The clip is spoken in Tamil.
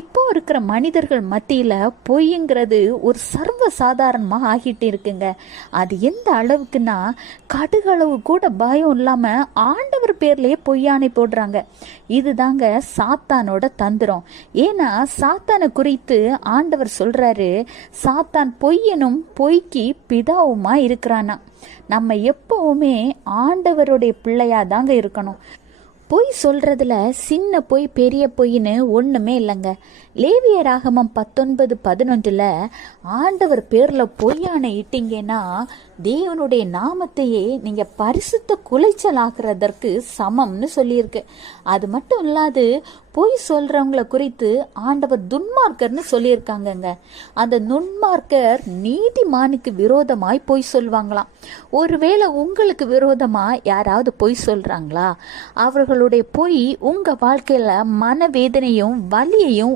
இப்போ இருக்கிற மனிதர்கள் மத்தியில் பொய்ங்கிறது ஒரு சர்வ சாதாரணமாக ஆகிட்டு இருக்குங்க. அது எந்த அளவுக்குன்னா, கடுகளவு கூட பயம் இல்லாமல் ஆண்டவர் பேர்லேயே பொய்யானை போடுறாங்க. இதுதாங்க சாத்தானோட தந்திரம். ஏன்னா சாத்தானை குறித்து ஆண்டவர் சொல்றாரு, சாத்தான் பொய்யனும் பொய்க்கு பிதாவுமா இருக்கிறானா. நம்ம எப்பவுமே ஆண்டவருடைய பிள்ளையா தாங்க இருக்கணும். பொய் சொல்றதுல சின்ன பொய் பெரிய பொய்ன்னு ஒண்ணுமே இல்லைங்க. லேவியராகமம் 19:11 ஆண்டவர் பேர்ல பொய்யான இட்டீங்கன்னா தேவனுடைய நாமத்தையே நீங்க பரிசுத்த குலைச்சல் ஆக்குறதற்கு சமம்னு சொல்லியிருக்கு. அது மட்டும் இல்லாது பொய் சொல்றவங்கள குறித்து ஆண்டவர் துன்மார்க்கர்னு சொல்லியிருக்காங்கங்க. அந்த துன்மார்க்கர் நீதிமானுக்கு விரோதமாய் பொய் சொல்வாங்களாம். ஒருவேளை உங்களுக்கு விரோதமா யாராவது பொய் சொல்றாங்களா, அவர்களுடைய பொய் உங்க வாழ்க்கையில மனவேதனையும் வலியையும்